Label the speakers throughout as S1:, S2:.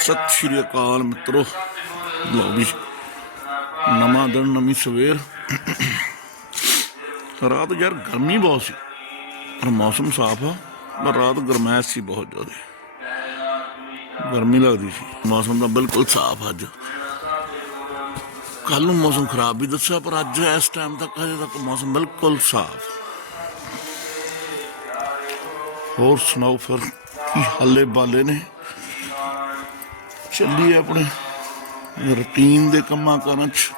S1: ਸਤਿ ਸ਼੍ਰੀ ਅਕਾਲ ਮਿੱਤਰੋ। ਲਓ ਵੀ, ਨਵਾਂ ਦਿਨ, ਨਵੀਂ ਸਵੇਰ। ਰਾਤ ਯਾਰ ਗਰਮੀ ਬਹੁਤ ਸੀ, ਪਰ ਮੌਸਮ ਸਾਫ਼ ਆ, ਪਰ ਰਾਤ ਗਰਮੈਸ਼ ਸੀ ਬਹੁਤ ਜ਼ਿਆਦਾ। ਗਰਮੀ ਲੱਗਦੀ ਸੀ, ਮੌਸਮ ਤਾਂ ਬਿਲਕੁਲ ਸਾਫ਼ ਅੱਜ। ਕੱਲ ਨੂੰ ਮੌਸਮ ਖਰਾਬ ਵੀ ਦੱਸਿਆ, ਪਰ ਅੱਜ ਇਸ ਟਾਈਮ ਤੱਕ ਅਜੇ ਤੱਕ ਮੌਸਮ ਬਿਲਕੁਲ ਸਾਫ਼। ਹੋਰ ਸੁਣਾਓ ਫਿਰ, ਕੀ ਹਾਲੇ ਬਾਲੇ ਨੇ? ਚੱਲੀ ਆਪਣੇ ਰੁਟੀਨ ਦੇ ਕੰਮਾਂ ਕਾਰਾਂ ਚ।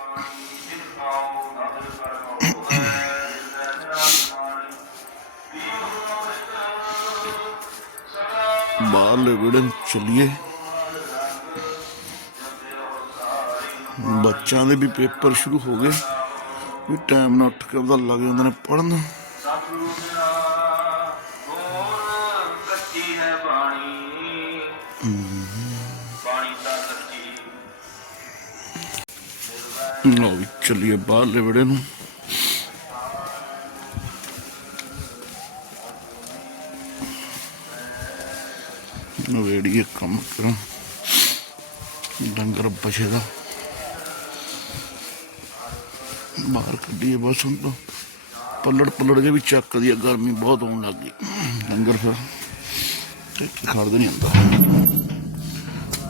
S1: ਬਾਹਰਲੇ ਵਿਹੜੇ ਚੱਲੀਏ। ਬੱਚਿਆਂ ਦੇ ਵੀ ਪੇਪਰ ਸ਼ੁਰੂ ਹੋ ਗਏ। ਵੀ ਟਾਈਮ ਨਾਲ ਉੱਠ ਕੇ ਉਹਦਾ ਲੱਗ ਜਾਂਦੇ ਨੇ ਪੜਨ
S2: ਕੱਚੀ ਹੈ। ਬਾਣੀ
S1: ਲਓ ਵੀ ਚੱਲੀਏ ਬਾਹਰਲੇ ਵਿਹੜੇ ਨੂੰ। ਵੇੜੀਏ ਕੰਮ ਕਰਾਂ। ਡੰਗਰ ਬਛੇ ਦਾ। ਬਾਹਰ ਕੱਢੀਏ ਬਸ ਹੁਣ ਤਾਂ। ਪੱਲੜ ਪੱਲੜ ਜੇ ਵੀ ਚੱਕਦੀ ਆ, ਗਰਮੀ ਬਹੁਤ ਆਉਣ ਲੱਗ ਗਈ। ਡੰਗਰ ਫਿਰ ਤੇ ਖੜਦੇ ਨਹੀਂ ਹੁੰਦਾ।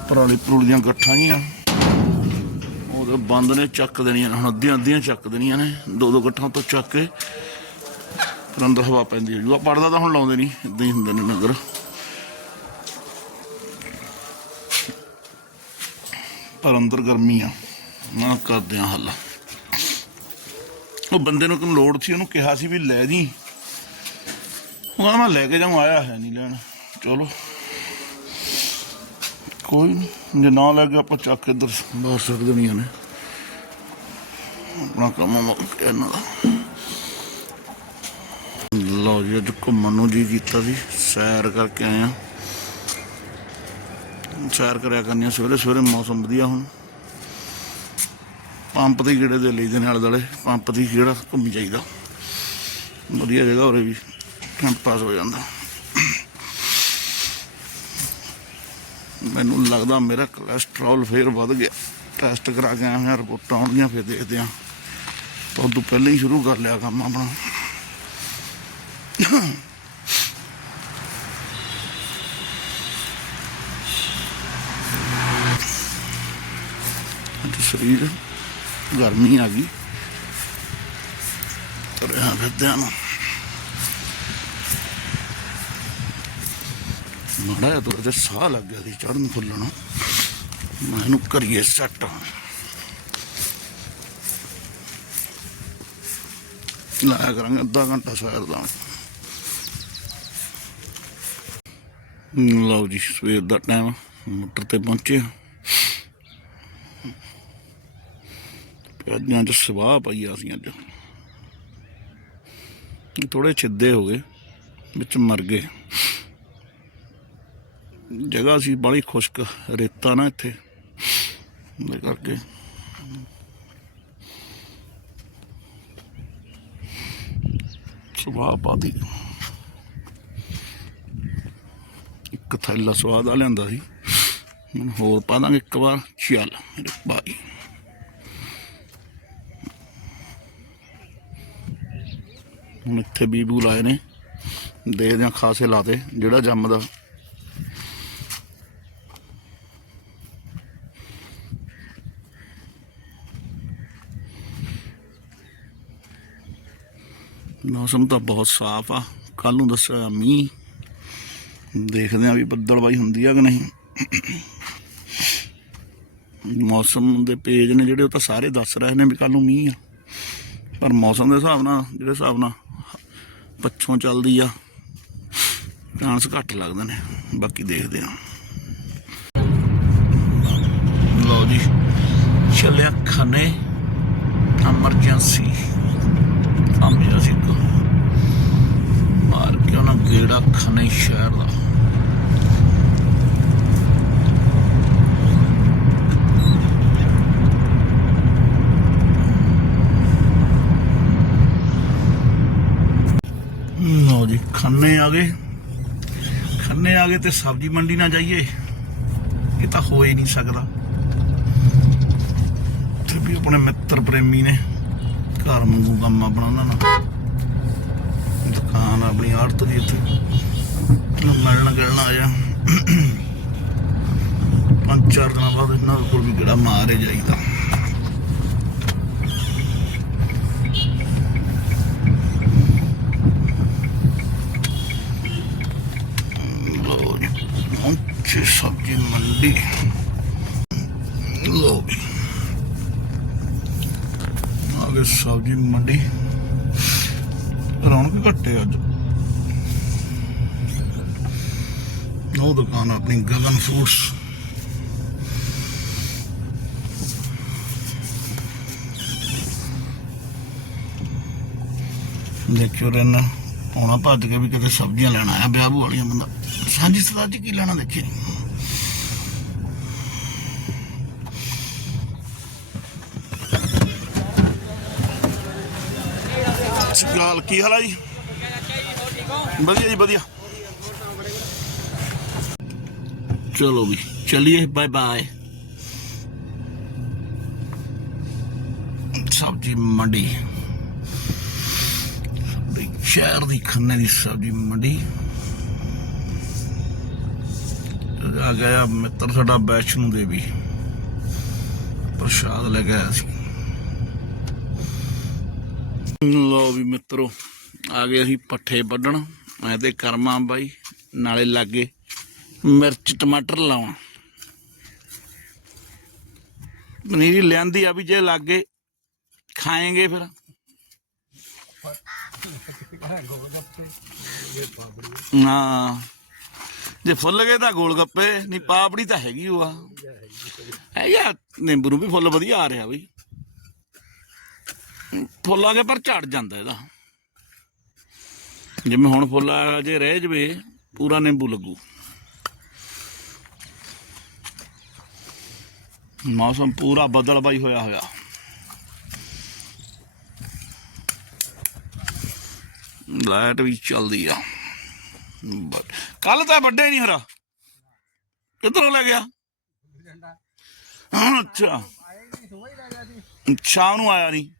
S1: ਪਰਾਲੀ ਪਰੂਲੀਆਂ ਗੱਠਾਂ ਜੀਆਂ। ਉਹਦੇ ਬੰਦ ਨੇ, ਚੱਕ ਦੇਣੀਆਂ ਨੇ। ਹੁਣ ਅੱਧੀਆਂ ਅੱਧੀਆਂ ਚੱਕ ਦੇਣੀਆਂ ਨੇ। ਦੋ ਦੋ ਗੱਠਾਂ ਤੋਂ ਚੱਕ ਕੇ ਅੰਦਰ ਹਵਾ ਪੈਂਦੀ ਹੈ। ਜੂਆ ਪੜਦਾ ਤਾਂ ਹੁਣ ਲਾਉਂਦੇ ਨਹੀਂ ਇਦਾਂ ਹੀ ਹੁੰਦੇ ਨੇ ਨਗਰ। ਪਰ ਅੰਦਰ ਗਰਮੀ ਆ। ਨਾ ਕਰਦੇ ਆ ਹੱਲ। ਉਹ ਬੰਦੇ ਨੂੰ ਕਿਉਂ ਲੋੜ ਸੀ? ਉਹਨੂੰ ਕਿਹਾ ਸੀ ਵੀ ਲੈ ਜੀ। ਉਹ ਮੈਂ ਲੈ ਕੇ ਜਾਉਂ ਆਇਆ ਹੈ ਨਹੀਂ ਲੈਣ। ਚਲੋ। ਕੋਈ ਨਹੀਂ ਜੇ ਨਾ ਲੱਗੇ ਆਪਾਂ ਚੱਕ ਇੱਧਰ ਬਾਹਰ ਸੱਟ ਦੇਣੀਆਂ ਨੇ। ਆਪਣਾ ਕੰਮ ਇਹਨਾਂ ਦਾ। ਲਓ ਜੀ, ਅੱਜ ਘੁੰਮਣ ਨੂੰ ਜੀ ਕੀਤਾ ਸੀ, ਸੈਰ ਕਰਕੇ ਆਏ ਆ। ਸੈਰ ਕਰਿਆ ਕਰਨੀ ਸਵੇਰੇ ਸਵੇਰੇ ਮੌਸਮ ਵਧੀਆ ਹੁਣ। ਪੰਪ ਦੇ ਗੇੜੇ ਦੇ ਲਈ ਦੇ ਨਾਲ ਦਲੇ ਪੰਪ ਦੀ ਜਿਹੜਾ ਘੁੰਮੀ ਜਾਈਦਾ। ਵਧੀਆ ਜਗ੍ਹਾ ਉਰੇ ਵੀ ਟਾਈਮ ਪਾਸ ਹੋ ਜਾਂਦਾ। ਮੈਨੂੰ ਲੱਗਦਾ ਮੇਰਾ ਕੋਲੇਸਟ੍ਰੋਲ ਫੇਰ ਵੱਧ ਗਿਆ। ਟੈਸਟ ਕਰਾ ਕੇ ਆਇਆ ਹਾਂ ਰਿਪੋਰਟਾਂ ਆਉਣਗੀਆਂ, ਫਿਰ ਦੇਖਦੇ ਹਾਂ ਤਾਂ ਉਦੋਂ ਪਹਿਲਾਂ ਹੀ ਸ਼ੁਰੂ ਕਰ ਲਿਆ ਕੰਮ ਆਪਣਾ। ਸਰੀਰ ਗਰਮੀ ਆ ਗਈ। ਤੁਰਿਆ ਫਿਰਦਿਆਂ ਨੂੰ। ਮਾੜਾ ਜਿਹਾ ਤੁਰ ਤੇ ਸਾਹ ਲੱਗ ਗਿਆ ਸੀ ਚੜਨ ਫੁੱਲਣ ਮੈਂ ਇਹਨੂੰ ਕਰੀਏ ਸੈੱਟ। ਲਾਇਆ ਕਰਾਂਗੇ ਅੱਧਾ ਘੰਟਾ ਸੈਰ ਦਾ। ਲਓ ਜੀ, ਸਵੇਰ ਦਾ ਟਾਈਮ ਮੋਟਰ ਤੇ ਪਹੁੰਚੇ ਪਿਆਜ਼ਾਂ 'ਚ ਸਵਾਹ ਪਈ ਅਸੀਂ ਅੱਜ। ਥੋੜੇ ਛਿੱਦੇ ਹੋ ਗਏ, ਵਿੱਚ ਮਰ ਗਏ। ਜਗ੍ਹਾ ਸੀ ਬੜੀ ਖੁਸ਼ਕ, ਰੇਤਾ ਨਾ ਇੱਥੇ। ਉਹਦੇ ਕਰਕੇ ਸੁਭਾਅ ਪਾਦੀ ਇੱਕ ਥੈਲਾ ਸਵਾਦ ਆ ਲਿਆਂਦਾ ਸੀ। ਹੁਣ ਹੋਰ ਪਾ ਦਾਂਗੇ ਇੱਕ ਵਾਰ ਚੱਲ ਮੇਰੇ ਭਾਈ। ਹੁਣ ਇੱਥੇ ਬੀਬੂ ਲਾਏ ਨੇ। ਦੇਖਦੇ ਹਾਂ, ਖਾਸੇ ਲਾਤੇ। ਜਿਹੜਾ ਜੰਮਦਾ ਮੌਸਮ ਤਾਂ ਬਹੁਤ ਸਾਫ਼ ਆ। ਕੱਲ ਨੂੰ ਦੱਸਿਆ ਮੀਂਹ। ਦੇਖਦੇ ਆ ਵੀ ਬੱਦਲਬਾਈ ਹੁੰਦੀ ਆ ਕਿ ਨਹੀਂ। ਮੌਸਮ ਦੇ ਪੇਜ ਨੇ ਜਿਹੜੇ ਉਹ ਤਾਂ ਸਾਰੇ ਦੱਸ ਰਹੇ ਨੇ ਵੀ ਕੱਲ ਨੂੰ ਮੀਂਹ ਆ। ਪਰ ਮੌਸਮ ਦੇ ਹਿਸਾਬ ਨਾਲ, ਜਿਹੜੇ ਹਿਸਾਬ ਨਾਲ ਪੱਛੋਂ ਚੱਲਦੀ ਆ, ਚਾਂਸ ਘੱਟ ਲੱਗਦੇ ਨੇ। ਬਾਕੀ ਦੇਖਦੇ ਆ ਲਓ ਜੀ, ਚੱਲਿਆ ਖਨੇ। ਐਮਰਜੈਂਸੀ ਆਮਿਆ ਸੀ ਮਾਰ ਗੇੜਾ ਖਨੇ ਸ਼ਹਿਰ ਦਾ? ਲਓ ਜੀ, ਖੰਨੇ ਆ ਗਏ। ਖੰਨੇ ਆ ਗਏ ਤੇ ਸਬਜ਼ੀ ਮੰਡੀ ਨਾ ਜਾਈਏ। ਇਹ ਤਾਂ ਹੋ ਹੀ ਨਹੀਂ ਸਕਦਾ। ਤੇ ਵੀ ਆਪਣੇ ਮਿੱਤਰ ਪ੍ਰੇਮੀ ਨੇ ਘਰ ਵਾਂਗੂ ਕੰਮ ਆਪਣਾ ਉਹਨਾਂ ਨਾਲ ਦੁਕਾਨ ਆਪਣੀ ਆੜਤ ਦੀ ਇੱਥੇ। ਮਿਲਣ ਗਿਲਣ ਆ ਜਾ। ਪੰਜ ਚਾਰ ਦਿਨਾਂ ਬਾਅਦ ਇਹਨਾਂ ਕੋਲ ਵੀ ਕਿਹੜਾ ਮਾਰੇ ਜਾਈਦਾ। ਲੋ ਸਬਜ਼ੀ ਮੰਡੀ। ਲੋ ਵੀ ਆ ਸਬਜ਼ੀ ਮੰਡੀ। ਰੌਣਕ ਘੱਟੇ ਅੱਜ। ਉਹ ਦੁਕਾਨ ਆਪਣੀ ਗਗਨ ਫੂਡਸ। ਦੇਖਿਓ ਰੈਨ ਆਉਣਾ ਭੱਜ ਕੇ ਵੀ ਕਿਤੇ ਸਬਜ਼ੀਆਂ ਲੈਣ ਆਇਆ ਵਿਆਹ ਬੂ ਵਾਲੀਆਂ ਬੰਦਾ। ਸਾਂਝੀ ਸਰਦਾਰ ਜੀ ਕੀ ਲੈਣਾ ਦੇਖੇ ਗੱਲ ਕੀ ਹਾਲ ਆ ਜੀ? ਵਧੀਆ ਜੀ, ਵਧੀਆ। ਚਲੋ ਵੀ, ਚਲਿਏ ਬਾਏ ਬਾਏ ਸਬਜ਼ੀ ਮੰਡੀ। ਸ਼ਹਿਰ ਦੀ ਖੰਨੇ ਦੀ ਸਬਜ਼ੀ ਮੰਡੀ। ਆ ਗਿਆ ਮਿੱਤਰ ਸਾਡਾ ਵੈਸ਼ਨੂ ਦੇਵੀ। ਪ੍ਰਸ਼ਾਦ ਲੈ ਕੇ ਆਇਆ ਸੀ। ਲੋ ਵੀ ਮਿੱਤਰੋ, ਆ ਗਏ ਅਸੀਂ ਪੱਠੇ ਵੱਢਣ। ਮੈਂ ਤੇ ਕਰਮਾ ਬਾਈ, ਨਾਲੇ ਲਾਗੇ ਮਿਰਚ, ਟਮਾਟਰ ਲਾਵਾਂ ਪਨੀਰੀ ਲਿਆਂਦੀ ਆ ਵੀ ਜੇ ਲਾਗੇ ਖਾਏਂਗੇ ਫਿਰ। ਨਾ ਜੇ ਫੁੱਲ ਗਏ ਤਾਂ ਗੋਲ ਗੱਪੇ, ਨਹੀਂ ਪਾਪੜੀ ਤਾਂ ਹੈਗੀ ਉਹ ਆ। ਹੈਗਾ ਨਿੰਬੂ ਨੂੰ ਵੀ ਫੁੱਲ ਵਧੀਆ ਆ ਰਿਹਾ ਬਈ। ਫੁੱਲ ਆ ਗਿਆ ਪਰ ਝੜ ਜਾਂਦਾ ਇਹਦਾ। ਜਿਵੇਂ ਹੁਣ ਫੁੱਲ ਆ ਜੇ ਰਹਿ ਜਵੇ ਪੂਰਾ ਨਿੰਬੂ ਲੱਗੂ। ਮੌਸਮ ਪੂਰਾ ਬਦਲ ਬਾਈ ਹੋਇਆ ਹੋਇਆ। ਲਾਈਟ ਵੀ ਚੱਲਦੀ ਆ। ਕੱਲ ਤਾਂ ਵੱਡੇ ਨਹੀਂ ਹਰਾ ਕਿੱਧਰੋਂ ਲੈ ਗਿਆ? ਅੱਛਾ। ਸ਼ਾਮ ਨੂੰ ਆਇਆ ਨਹੀਂ।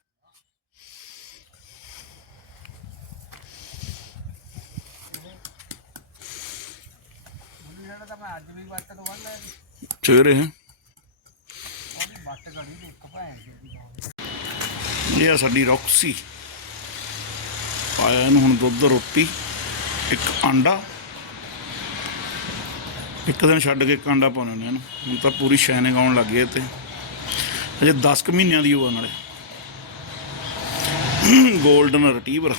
S1: ਹੈ। ਇਹ ਆ ਸਾਡੀ ਰੌਕਸੀ। ਪਾਇਆ ਇਹਨੂੰ ਹੁਣ ਦੁੱਧ ਰੋਟੀ ਇੱਕ ਆਂਡਾ। ਇੱਕ ਦਿਨ ਛੱਡ ਕੇ ਇੱਕ ਆਂਡਾ ਪਾਉਣਾ ਨੇ ਇਹਨੂੰ। ਹੁਣ ਤਾਂ ਪੂਰੀ ਸ਼ਾਈਨਿੰਗ ਆਉਣ ਲੱਗ ਗਈ ਇਹ ਤੇ। ਅਜੇ 10 ਕੁ ਮਹੀਨਿਆਂ ਦੀ ਹੋਆ ਨਾਲੇ। 골ਡਨ ਰਿਟਰੀਵਰ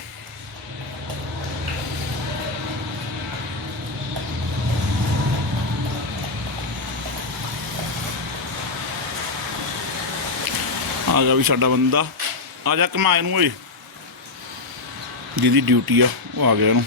S1: ਆ ਗਿਆ ਵੀ ਸਾਡਾ ਬੰਦਾ। ਆ ਜਾ ਕਮਾ ਇਹਨੂੰ ਓਏ। ਜਿਹਦੀ ਡਿਊਟੀ ਆ, ਉਹ ਆ ਗਿਆ ਇਹਨੂੰ।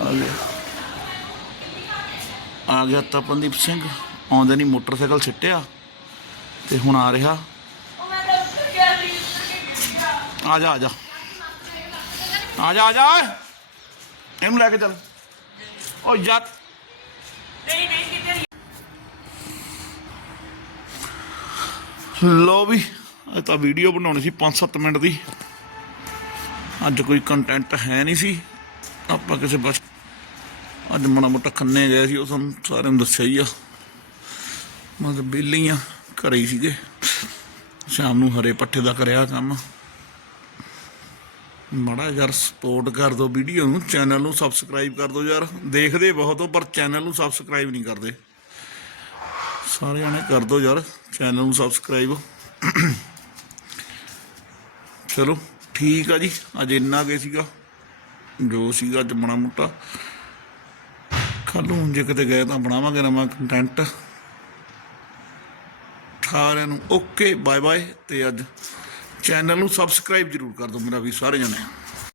S1: ਆ ਗਿਆ। ਆ ਗਿਆ ਤਪਨਦੀਪ ਸਿੰਘ। ਆਉਂਦੇ ਨਹੀਂ ਮੋਟਰਸਾਈਕਲ ਸਿੱਟਿਆ ਤੇ ਹੁਣ ਆ ਰਿਹਾ। ਆ ਜਾ ਆ ਜਾ। ਆ ਜਾ ਆ ਜਾ। ਇਹਨੂੰ ਲੈ ਕੇ ਚੱਲ। ਓ ਯਾਰ। ਲੋ ਵੀ ਇਹ ਤਾਂ ਵੀਡੀਓ ਬਣਾਉਣੀ ਸੀ 5-7 ਮਿੰਟ ਦੀ। ਅੱਜ ਕੋਈ ਕੰਟੈਂਟ ਹੈ ਨਹੀਂ ਸੀ। ਆਪਾਂ ਕਿਸੇ ਬਸ ਅੱਜ ਮਾੜਾ ਮੋਟਾ ਖੰਨੇ ਗਏ ਸੀ, ਉਹ ਸਾਨੂੰ ਸਾਰਿਆਂ ਨੂੰ ਦੱਸਿਆ ਹੀ ਆ। ਮਤਲਬ ਬਿੱਲੀ ਆ, ਘਰੇ ਹੀ ਸੀਗੇ। ਸ਼ਾਮ ਨੂੰ ਹਰੇ ਪੱਠੇ ਦਾ ਕਰਿਆ ਕੰਮ। ਮਾੜਾ ਯਾਰ ਸਪੋਰਟ ਕਰ ਦਿਓ ਵੀਡੀਓ ਨੂੰ ਚੈਨਲ ਨੂੰ ਸਬਸਕ੍ਰਾਈਬ ਕਰ ਦਿਓ ਯਾਰ। ਦੇਖਦੇ ਬਹੁਤ ਹੋ, ਪਰ ਚੈਨਲ ਨੂੰ ਸਬਸਕ੍ਰਾਈਬ ਨਹੀਂ ਕਰਦੇ। ਸਾਰੇ ਜਾਣੇ ਕਰ ਦਿਓ ਯਾਰ ਚੈਨਲ ਨੂੰ ਸਬਸਕ੍ਰਾਈਬ ਚਲੋ, ਠੀਕ ਆ ਜੀ। ਅੱਜ ਇੰਨਾ ਕੇ ਸੀਗਾ, ਜੋ ਸੀਗਾ ਅੱਜ ਮਾੜਾ ਮੋਟਾ। ਕੱਲ੍ਹ ਨੂੰ ਜੇ ਕਿਤੇ ਗਏ ਤਾਂ ਬਣਾਵਾਂਗੇ ਨਵਾਂ ਕੰਟੈਂਟ ਸਾਰਿਆਂ ਨੂੰ ਓਕੇ ਬਾਏ ਬਾਏ ਤੇ ਅੱਜ ਚੈਨਲ ਨੂੰ ਸਬਸਕ੍ਰਾਈਬ ਜਰੂਰ ਕਰ ਦਿਓ ਮੇਰਾ ਵੀ ਸਾਰੇ ਜਣੇ